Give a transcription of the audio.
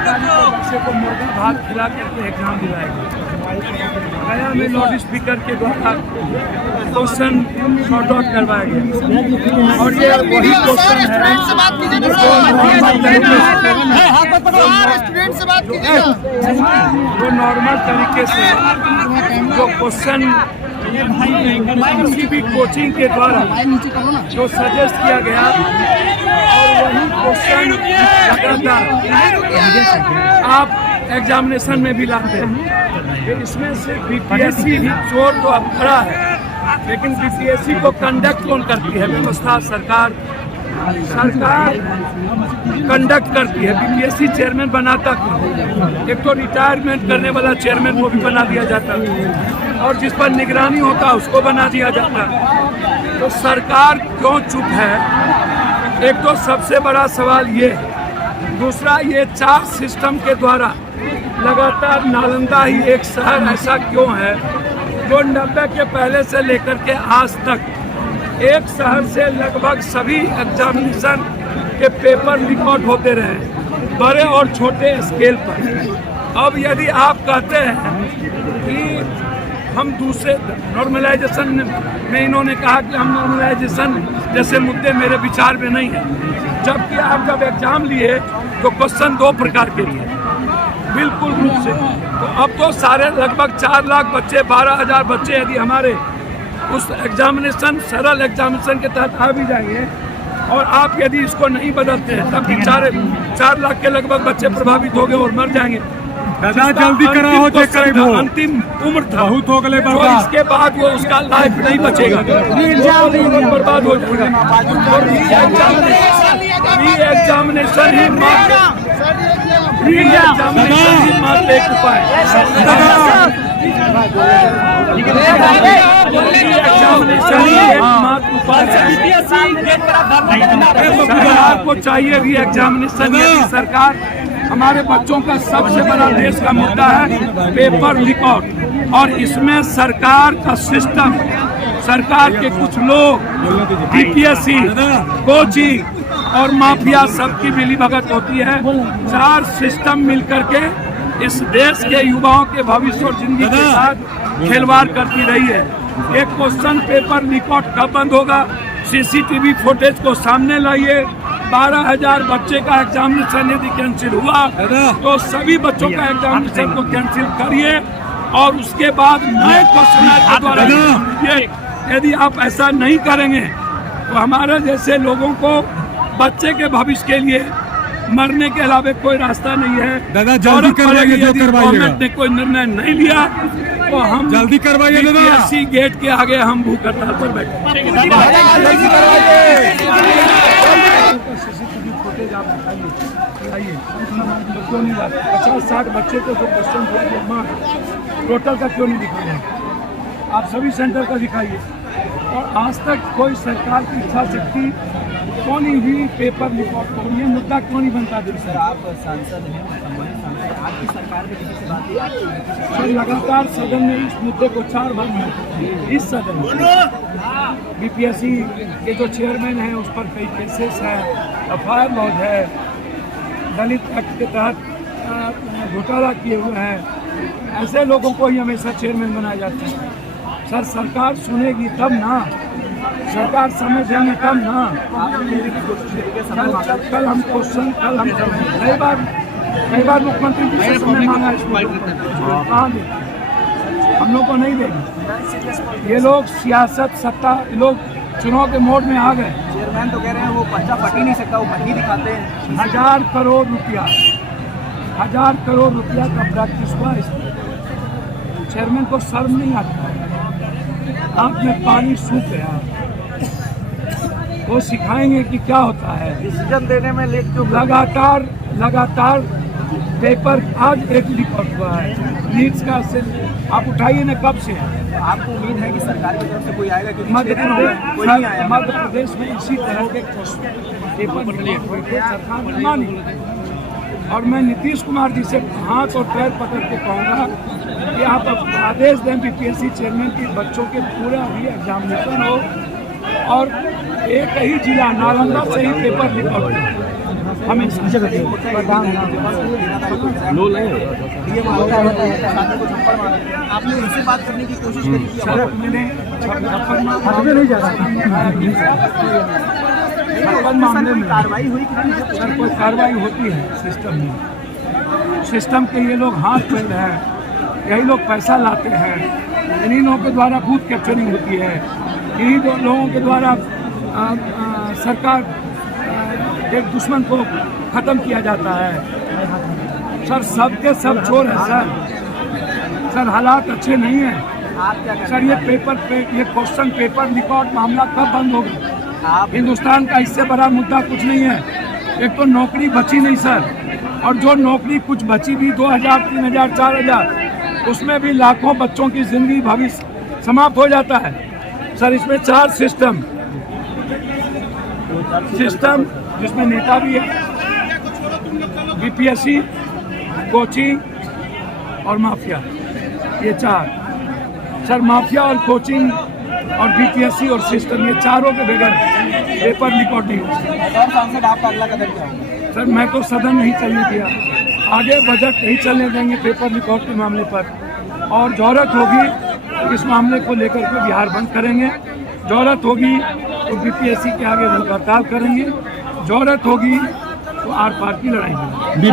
बच्चे को मुर्गा भात खिला करके एग्जाम दिलाएगा। गया में लाउड स्पीकर के द्वारा क्वेश्चन शॉर्ट आउट करवाया गया और ये वही क्वेश्चन है जो नॉर्मल तरीके से जो क्वेश्चन किसी भी कोचिंग के द्वारा जो सजेस्ट किया गया और वही क्वेश्चन लगातार आप एग्जामिनेशन में भी लाते हैं। इसमें से बीपीएससी ही चोर तो अब खड़ा है, लेकिन बीपीएससी को कंडक्ट कौन करती है? व्यवस्था सरकार कंडक्ट करती है। बीपीएससी चेयरमैन बनाता क्यों? एक तो रिटायरमेंट करने वाला चेयरमैन को भी बना दिया जाता और जिस पर निगरानी होता उसको बना दिया जाता। तो सरकार क्यों चुप है? एक तो सबसे बड़ा सवाल ये है। दूसरा, ये 4 सिस्टम के द्वारा लगातार नालंदा ही एक शहर ऐसा क्यों है जो 90 के पहले से लेकर के आज तक एक शहर से लगभग सभी एग्जामिनेशन के पेपर रिकॉर्ड होते रहे, बड़े और छोटे स्केल पर। अब यदि आप कहते हैं कि हम दूसरे नॉर्मलाइजेशन में, इन्होंने कहा कि हम नॉर्मलाइजेशन जैसे मुद्दे मेरे विचार में नहीं है, जबकि आप जब एग्जाम लिए तो क्वेश्चन 2 प्रकार के लिए बिल्कुल रूप से। तो अब तो सारे लगभग 4 लाख बच्चे, 12,000 बच्चे यदि हमारे उस एग्जामिनेशन सरल एग्जामिनेशन के तहत आ भी जाएंगे और आप यदि इसको नहीं बदलते हैं तब भी 4 लाख के लगभग बच्चे प्रभावित हो गए और मर जाएंगे। दादा जल्दी कराओ, अंतिम उम्र था, बहुत हो गए तो इसके बाद वो उसका लाइफ नहीं बचेगा, बर्बाद हो जाएगा। एग्जामिनेशन ही मात्र एक उपाय। सरकार को चाहिए री एग्जामिनेशन। सरकार, हमारे बच्चों का सबसे बड़ा देश का मुद्दा है पेपर रिकॉर्ड, और इसमें सरकार का सिस्टम, सरकार के कुछ लोग, बीपीएससी, कोचिंग और माफिया सबकी मिलीभगत होती है। 4 सिस्टम मिलकर के इस देश के युवाओं के भविष्य और जिंदगी के साथ खिलवाड़ करती रही है। एक क्वेश्चन पेपर रिकॉर्ड कब बंद होगा? सीसीटीवी फुटेज को सामने लाइए। 12,000 बच्चे का एग्जामिनेशन यदि कैंसिल हुआ तो सभी बच्चों का एग्जामिनेशन को कैंसिल करिए और उसके बाद नए क्वेश्चन के द्वारा यदि आप ऐसा नहीं करेंगे तो हमारे जैसे लोगों को बच्चे के भविष्य के लिए मरने के अलावा कोई रास्ता नहीं है। दादा जल्दी करवाइए, जो करवाइएगा। गवर्नमेंट ने कोई निर्णय नहीं लिया तो हम जल्दी करवाइए दादा। बीपीएससी गेट के आगे हम भूख हड़ताल पर बैठे। सीसीटीवी फुटेज आप दिखाइए, तो क्यों नहीं लाते? 50-60 बच्चे को जो क्वेश्चन दिया टोटल का क्यों नहीं दिखाया? आप सभी सेंटर का दिखाइए। और आज तक कोई सरकार की इच्छा शक्ति क्यों नहीं हुई पेपर रिकॉर्ड को? ये मुद्दा क्यों नहीं बनता? सर, आप सांसद हैं, आपकी सरकार में किसी से बात हुई? सर, लगातार सदन में इस मुद्दे को 4 बार इस सदन में बीपीएससी के जो चेयरमैन हैं उस पर कई केसेस हैं, FIR लॉज है, दलित एक्ट के तहत घोटाला किए हुए हैं। ऐसे लोगों को ही हमेशा चेयरमैन बनाया जाता है। सर, सरकार सुनेगी तब ना, सरकार समझेंगे तब ना। कल हम क्वेश्चन कई बार मुख्यमंत्री जी से हमने मांगा इसको, कहाँ दे? हम लोग को नहीं देंगे। ये लोग सियासत, सत्ता, लोग चुनाव के मोड में आ गए। चेयरमैन तो कह रहे हैं वो पर्चा फट ही नहीं सकता, वो फट ही दिखाते हैं। 1,000 करोड़ रुपया का प्रैक्टिस हुआ। चेयरमैन को शर्म नहीं आता? आँख में पानी सूख गया। वो सिखाएंगे कि क्या होता है डिसीजन देने में लेट क्यों? लगातार पेपर आज एक रिकॉर्ड हुआ है नीट्स का। आप उठाइए ना, कब से? आपको उम्मीद है कि सरकार की तरफ से कोई आएगा? क्योंकि मध्य प्रदेश में इसी तरह के पेपर रिलीज हुए थे, सरकार ने मानी। और मैं नीतीश कुमार जी से हाथ और पैर पकड़ के कहूँगा कि आप आदेश दें बीपीएससी चेयरमैन की बच्चों के पूरा ही एग्जामिनेशन हो और एक ही जिला नालंदा से ही पेपर रिकॉर्ड हो। हमेशा आपने इनसे बात करने की कोशिश करी थी? सर मैंने छप्पन मामले में कार्रवाई हुई कि नहीं? सर कोई कार्रवाई होती है सिस्टम में, सिस्टम के ये लोग हाथ फेर रहे हैं, यही लोग पैसा लाते हैं, इन्हीं लोगों के द्वारा बूथ कैप्चरिंग होती है, इन्हीं लोगों के द्वारा सरकार एक दुश्मन को खत्म किया जाता है। सर सब के सब चोर है सर हालात अच्छे नहीं है आप क्या कर सर। ये क्वेश्चन पेपर रिकॉर्ड मामला कब बंद होगा? आप हिंदुस्तान का इससे बड़ा मुद्दा कुछ नहीं है। एक तो नौकरी बची नहीं सर, और जो नौकरी कुछ बची भी 2000, 3000, 4000, उसमें भी लाखों बच्चों की जिंदगी भविष्य समाप्त हो जाता है सर। इसमें 4 सिस्टम जिसमें नेता भी है, बीपीएससी, कोचिंग और माफिया, ये 4 सर। माफिया और कोचिंग और बीपीएससी और सिस्टम, ये चारों के बगैर पेपर रिकॉर्ड नहीं हो सकता। बतौर सांसद आपका अगला कदम क्या होगा? सर मैं तो सदन नहीं चलने दिया, आगे बजट नहीं चलने देंगे पेपर रिकॉर्ड के मामले पर, और जरूरत होगी इस मामले को लेकर के बिहार बंद करेंगे, जरूरत होगी तो बीपीएससी के आगे हड़ताल करेंगे, जरूरत होगी तो आर पार की लड़ाई करेंगे।